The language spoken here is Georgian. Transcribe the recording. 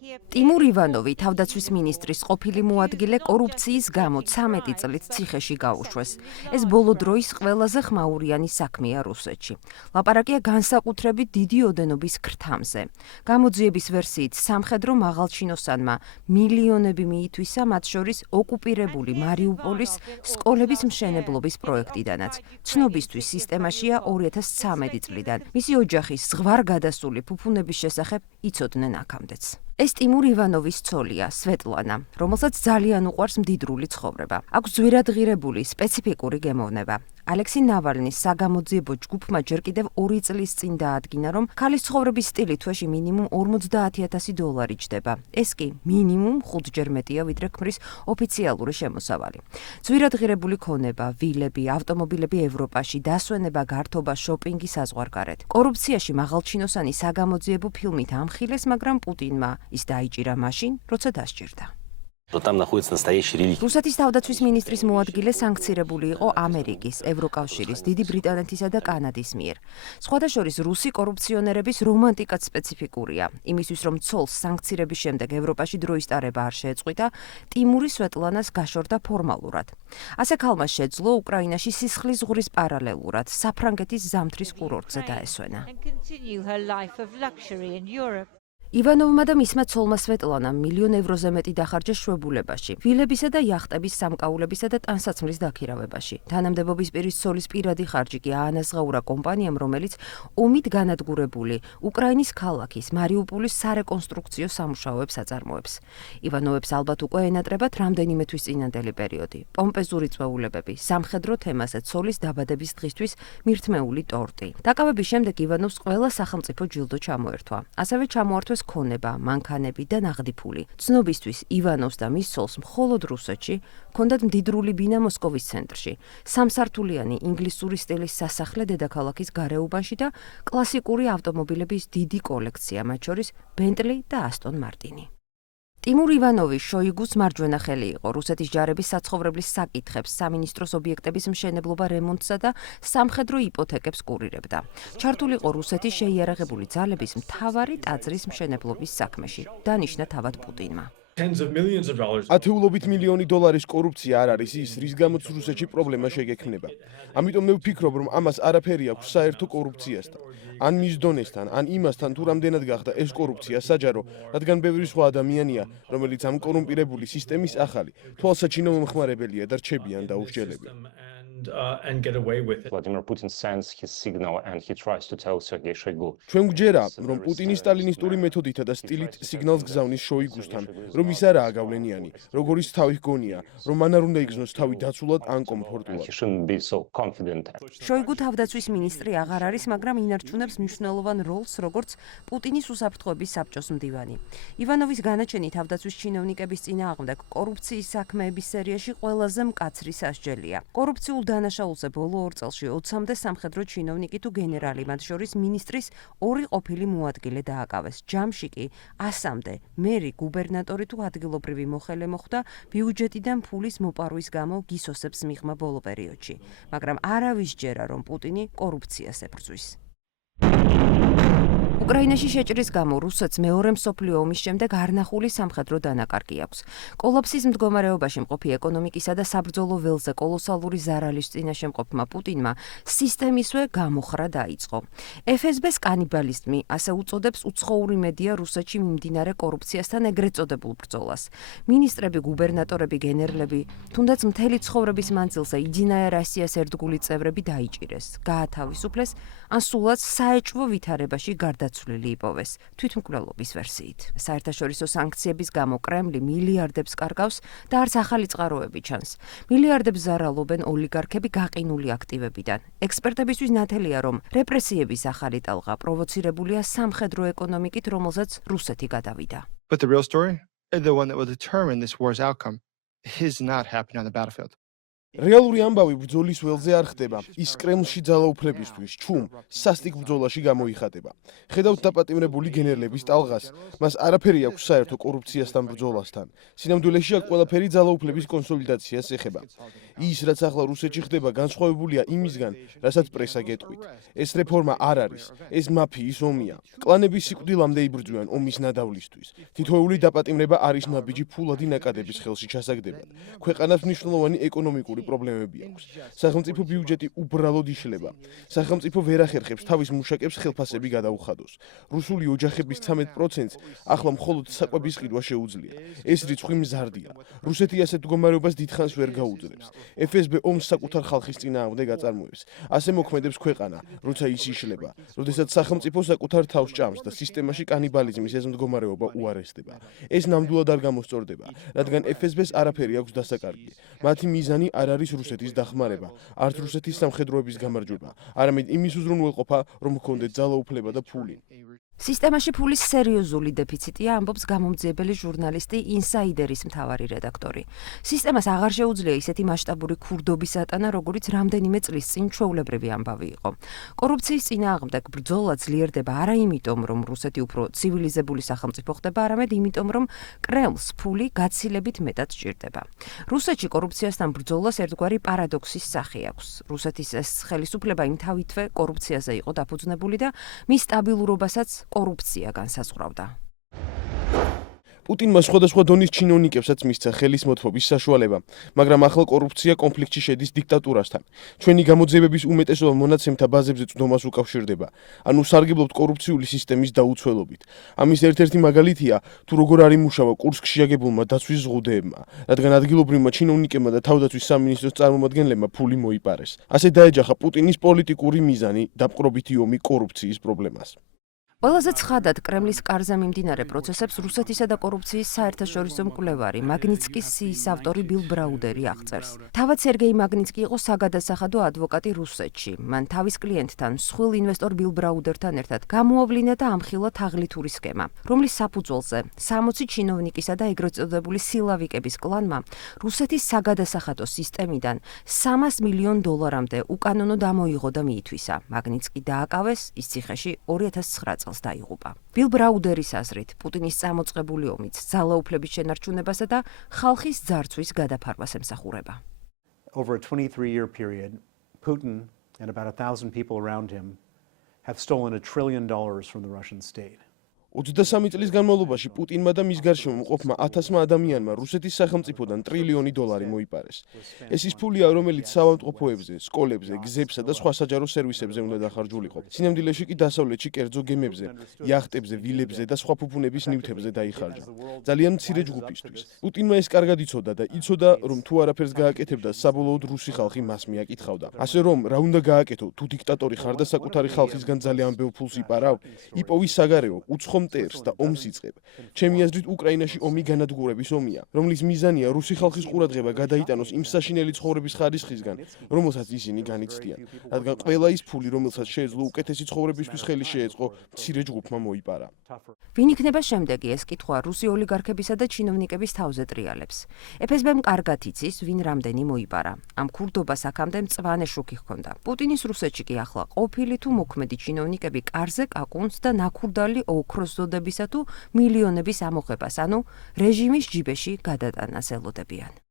ტიმურ ივანოვი, თავდაცვის მინისტრის ყოფილი მოადგილე, კორუფციის გამო 13 წლით ციხეში გაუშვეს. ეს ბოლო დროის ყველაზე ხმაურიანი საქმეა რუსეთში. ლაპარაკია განსაკუთრებით დიდი ოდენობის ქრთამზე. გამოძიების ვერსიით, სამხედრო მაღალჩინოსანმა მილიონები მიითვისა, მათ შორის ოკუპირებული მარიუპოლის სკოლების მშენებლობის პროექტიდანაც. ცნობისთვის სისტემაშია 2013 წლიდან. მისი ოჯახის ზღვარგადასული ფუფუნების შესახებ იცოდნენ აქამდეც. ეს ტიმურ ივანოვის ცოლია, სვეტლანა, რომელსაც ძალიან უყვარს მდიდრული ცხოვრება. აქვს ძვირადღირებული სპეციფიკური გემოვნება. ალექსი ნავალნის საგამოძიებო ჯგუფმა ჯერ კიდევ 2 წლის წინ დაადგინა, რომ ქალის ცხოვრების სტილი თვეში მინიმუმ $50,000 ჯდება. ეს კი მინიმუმ 5-ჯერ მეტია, ვიდრე ქმრის ოფიციალური შემოსავალი. ძვირადღირებული ქონება, ვილები, ავტომობილები ევროპაში, დასვენება, გართობა, შოპინგი საზღვარგარეთ. კორუფციაში მაღალჩინოსანი საგამოძიებო ფილმით ამხილეს, მაგრამ პუტინმა ის დაიჭირა მაშინ, როცა დასჭირდა. რუსეთის თავდაცვის მინისტრის მოადგილე სანქცირებული იყო ამერიკის, ევროკავშირის, დიდი ბრიტანეთისა და კანადის მიერ. სხვადასხვა რუსი კორუფციონერების რომანტიკაც სპეციფიკურია. იმისთვის, რომ ცოლს სანქცირების შემდეგ ევროპაში დროის ტარება არ შეეწყვიტა, ტიმური სვეტლანას გაშორდა ფორმალურად. ასე ქალმა შეძლო უკრაინაში სისხლის ზღვრის პარალელურად საფრანგეთის ზამთრის კურორტზე დაესვენა. ივანოვმა და მისმა ცოლმა სვეტლანამ €1,000,000 მეტი დახარჯა შვებულებაში, ვილებისა და იახტების სამკაულებისა და ტანსაცმლის დაქირავებაში. თანამდებობის პირის ცოლის პირადი ხარჯი კი აანაზღაურა კომპანიამ, რომელიც ომით განადგურებული უკრაინის ქალაქის მარიუპოლის სარეკონსტრუქციო სამუშაოებს აწარმოებს. ივანოვებს ალბათ უკვე ენატრებათ რამდენიმე თვის წინანდელი პერიოდი. პომპეზური წვეულებები, სამხედრო თემაზე ცოლის დაბადების დღისთვის მირთმეული ტორტი. დაკავების შემდეგ ივანოვს ყველა სახელმწიფო ჯილდო ჩამოერთვა. ასევე ჩამოართვეს ქონება, მანქანები და ნაღდი ფული. ცნობისთვის ივანოვს და მის ცოლს მხოლოდ რუსეთში ჰქონდათ მდიდრული ბინა მოსკოვის ცენტრში, სამსართულიანი ინგლისური სტილის სასახლე დედაქალაქის გარეუბანში და კლასიკური ავტომობილების დიდი კოლექცია, მათ შორის ბენტლი და ასტონ მარტინი. ტიმურ ივანოვი შოიგუს მარჯვენა ხელი იყო. რუსეთის ჯარების საცხოვრებლის საკითხებს, სამინისტროს ობიექტების მშენებლობა, რემონტსა და სამხედრო იპოთეკებს კურირებდა. ჩართული იყო რუსეთის შეიარაღებული ძალების მთავარი ტაძრის მშენებლობის საქმეში, დანიშნა თავად პუტინმა. ათეულობით მილიონი დოლარის კორუფცია არ არის ის, რის გამოც რუსეთში პრობლემა შეგექმნება. ამიტომ მე ვფიქრობ, რომ ამას არაფერი აქვს საერთო კორუფციასთან. ან მის დონესთან, ან იმასთან, თუ რამდენად გახდა ეს კორუფცია საჯარო, რადგან ბევრი სხვა ადამიანია, რომელიც ამ კორუმპირებული სისტემის ახალი, თვალსაჩინო მომხმარებელია და რჩებიან დაუსჯელები. ჩვენ გვჯერა, რომ პუტინი სტალინისტური მეთოდითა და სტილით სიგნალს გზავნის შოიგუსთან, რომ ის არაა გავლენიანი, როგორიც თავი ჰგონია, რომ მან არ უნდა იგრძნოს თავი დაცულად ან კომფორტულად. შოიგუ თავდაცვის მინისტრი აღარ არის, მაგრამ ინარჩუნებს მნიშვნელოვან როლს, როგორც პუტინის უსაფრთხოების საბჭოს მდივანი. ივანოვის განაჩენი თავდაცვის ჩინოვნიკების წინააღმდეგ კორუფციის საქმეების სერიაში ყველაზე მკაცრი სასჯელია. კორუფციულ დანაშაულზე ბოლო 2 წელში 20-მდე სამხედრო ჩინოვნიკი თუ გენერალი, მათ შორის მინისტრის 2 ყოფილი მოადგილე დააკავეს. ჯამში კი 100-მდე მერი, გუბერნატორი თუ ადგილობრივი მოხელე მოხვდა ბიუჯეტიდან ფულის მოპარვის გამო გისოსებს მიღმა ბოლო პერიოდში. მაგრამ არავის ჯერა, რომ პუტინი კორუფციას ებრძვის. უკრაინაში შეჭრის გამო რუსეთს მეორე მსოფლიო ომის შემდეგ არნახული სამხედრო დანაკარგი აქვს. კოლაფსის მდგომარეობაში მყოფი ეკონომიკისა და საბრძოლო ველზე კოლოსალური ზარალის წინაშე მყოფმა პუტინმა სისტემისვე გამოხრა დაიწყო. FSB-ს კანიბალიზმი ასე უწოდებს უცხოური მედია რუსეთში მიმდინარე კორუფციასთან ეგრეთ წოდებულ ბრძოლას. მინისტრები, გუბერნატორები, გენერლები, თუნდაც მთელი ცხოვრების მანძილზე იძინა რუსეთის ერთგული წევრები დაიჭირეს, გაათავისუფლეს, ან სულაც საეჭვო ვითარებაში გარდაცვლილი იპოვეს, თვითმკვლელობის ვერსიით. საერთაშორისო სანქციების გამო კრემლი მილიარდებს კარგავს და არც ახალი წყაროები ჩანს. მილიარდებს ზარალობენ ოლიგარქები გაყინული აქტივებიდან. ექსპერტებისთვის ნათელია, რომ რეპრესიების ახალი ტალღა პროვოცირებულია სამხედრო ეკონომიკით, რომელზეც რუსეთი გადავიდა. But the real story, the one that will determine this war's outcome, is not happening on the battlefield. რეალური ამბავი ბრძოლის ველზე არ ხდება. ის კრემლში ძალაუფლებისთვის ჩუმ სასტიკ ბრძოლაში გამოიხატება. ხედავთ დაპატიმრებული გენერლების ტალღას, მას არაფერი აქვს საერთო კორუფციასთან ბრძოლასთან. სინამდვილეში აქ ყველაფერი ძალაუფლების კონსოლიდაციას ეხება. ის, რაც ახლა რუსეთში ხდება, განსხვავებულია იმისგან, რასაც პრესა გეტყვით. ეს რეფორმა არ არის, ეს მაფიის ომია. კლანები სიკვდილამდე იბრძვიან ომის ნადავლისთვის. თითოეული დაპატიმრება არის ნაბიჯი ფულადი ნაკადების ხელში ჩასაგდებად. ქვეყანას მნიშვნელოვანი ეკონომიკური პრობლემები აქვს. სახელმწიფო ბიუჯეტი უბრალოდ იშლება. სახელმწიფო ვერ ახერხებს თავის მუშაკებს ხელფასები გადაუხადოს. რუსული ოჯახების 13%-ს ახლა მხოლოდ საკვების ყიდვა შეუძლია. ეს რიცხვი მზარდია. რუსეთი ასეთ მდგომარეობას დიდხანს ვერ გაუძლებს. FSB ომს საკუთარ ხალხის წინააღმდეგ აწარმოებს. ასე მოქმედებს ქვეყანა, როცა ის იშლება, როდესაც სახელმწიფო საკუთარ თავს ჭამს და სისტემაში კანიბალიზმის ეს მდგომარეობა უარესდება. ეს ნამდვილად არ გამოსწორდება, რადგან FSB-ს არაფერი აქვს დასაკარგი. მათი მიზანი არ არის რუსეთის დახმარება, არც რუსეთის სამხედროების გამარჯვება, არამედ იმის უზრუნველყოფა, რომ ჰქონდეთ ძალაუფლება და ფული. სისტემაში ფულის სერიოზული დეფიციტია, ამბობს გამომძიებელი ჟურნალისტი ინსაიდერის მთავარი რედაქტორი. სისტემას აღარ შეუძლია ისეთი მასშტაბური ქურდობის ატანა, როგორიც რამდენიმე წლის წინ ჩვეულებრივი ამბავი იყო. კორუფციის წინააღმდეგ ბრძოლა ძლიერდება არა იმიტომ, რომ რუსეთი უფრო ცივილიზებული სახელმწიფო ხდება, არამედ იმიტომ, რომ კრემლს ფული გაცილებით მეტად სჭირდება. რუსეთში კორუფციასთან ბრძოლას ერთგვარი პარადოქსის სახე აქვს. რუსეთის ეს ხელისუფლება იმთავითვე კორუფციაზე იყო დაფუძნებული და მის სტაბილურობასაც კორუფცია განსაზღვრავდა. პუტინმა სხვადასხვა დონის ჩინოვნიკებსაც მისცა ხელის მოთმობის საშუალება, მაგრამ ახლა კორუფცია კონფლიქტში შედის დიქტატურასთან. ჩვენი გამოძიებების უმეტესობა მონაცემთა ბაზებზე წვდომას უკავშირდება, ანუ სარგებლობთ კორუფციული სისტემის დაუცველობით. ამის ერთ-ერთი მაგალითია, თუ როგორ არ იმუშავა კურსკში აგებულმა დაცვის ზღუდეებმა, რადგან ადგილობრივმა ჩინოვნიკებმა და თავდაცვის სამინისტროს წარმომადგენლებმა ფული მოიპარეს. ასე დაეჯახა პუტინის პოლიტიკური მიზანი დაპყრობითი ომი კორუფციის პრობლემას. ყველაზე ცხადად კრემლის კარზე მიმდინარე პროცესებს რუსეთისა და კორუფციის საერთაშორისო მკვლევარი მაგნიცკის სიის ავტორი ბილ ბრაუდერი აღწერს. თავად სერგეი მაგნიცკი იყო საგადასახადო ადვოკატი რუსეთში. მან თავის კლიენტთან, მსხვილ ინვესტორ ბილ ბრაუდერთან ერთად გამოავლინა და ამხილა თაღლითური სქემა, რომლის საფუძველზე 60 ჩინოვნიკისა და ეგრეთ წოდებული სილავიკების კლანმა რუსეთის საგადასახადო სისტემიდან $300 მილიონ უკანონო დამოიღო და მიითვისა. მაგნიცკი დააკავეს, ის ციხეში 2009 წელს დაიღუპა. ბილ ბრაუდერის აზრით, პუტინის წამოწყებული ომიც ძალაუფლების შენარჩუნებასა და ხალხის ძარცვის გადაფარვას ემსახურება. Over a 23-year period, Putin and about 1,000 people around him have stolen $1 trillion from the Russian state. 23 წლის განმავლობაში პუტინმა და მის გარშემო მყოფმა 1000-მა ადამიანმა რუსეთის სახელმწიფოდან $1 ტრილიონი მოიპარეს. ეს ის ფულია, რომელიც საავადმყოფოებზე, სკოლებზე, გზებსა და სხვა საჯარო სერვისებზე უნდა დახარჯულიყო. სინამდვილეში კი დასავლეთში კერძო გემებზე, იახტებზე, ვილებზე და სხვა ფუფუნების ნივთებზე დაიხარჯა. ძალიან მცირე ჯგუფისთვის. პუტინმა ეს კარგად იცოდა და იცოდა, რომ თუ არაფერს გააკეთებდა, საბოლოოდ რუსი ხალხი მას მიაკითხავდა. ასე რომ, რა უნდა გააკეთო, თუ დიქტატორი ხარ და საკუთარი ხალხისგან ძალიან ბევრ ფულს იპარავ, იპოვის საგარეო, უცხო მტერს და ომს იწყებ. ჩემი აზრით, უკრაინაში ომი განადგურების ომია, რომლის მიზანია რუსი ხალხის ყურადღება გადაიტანოს იმ საშინელი ცხოვრების ხარისხისგან, რომელსაც ისინი განიცდიან. რადგან ყველა ის ფული, რომელსაც შეეძლო უკეთესი ცხოვრებისთვის ხელი შეეწყო, მცირე ჯგუფმა მოიპარა. ვინ იქნება შემდეგი, ეს კითხვა რუსი ოლიგარქებისა და ჩინოვნიკების თავზე ტრიალებს. FSB-მ კარგად იცის, ვინ რამდენი მოიპარა. ამ ქურდობას აქამდე მწვანე შუქი ჰქონდა. პუტინის რუსეთში კი ახლა ყოფილი თუ მოქმედი ჩინოვნიკები კარზე კაკუნს და ნაქურდალი ოქროს ზოდებისა თუ მილიონების ამოღებას, ანუ რეჟიმის ჯიბეში გადატანას ელოდებიან.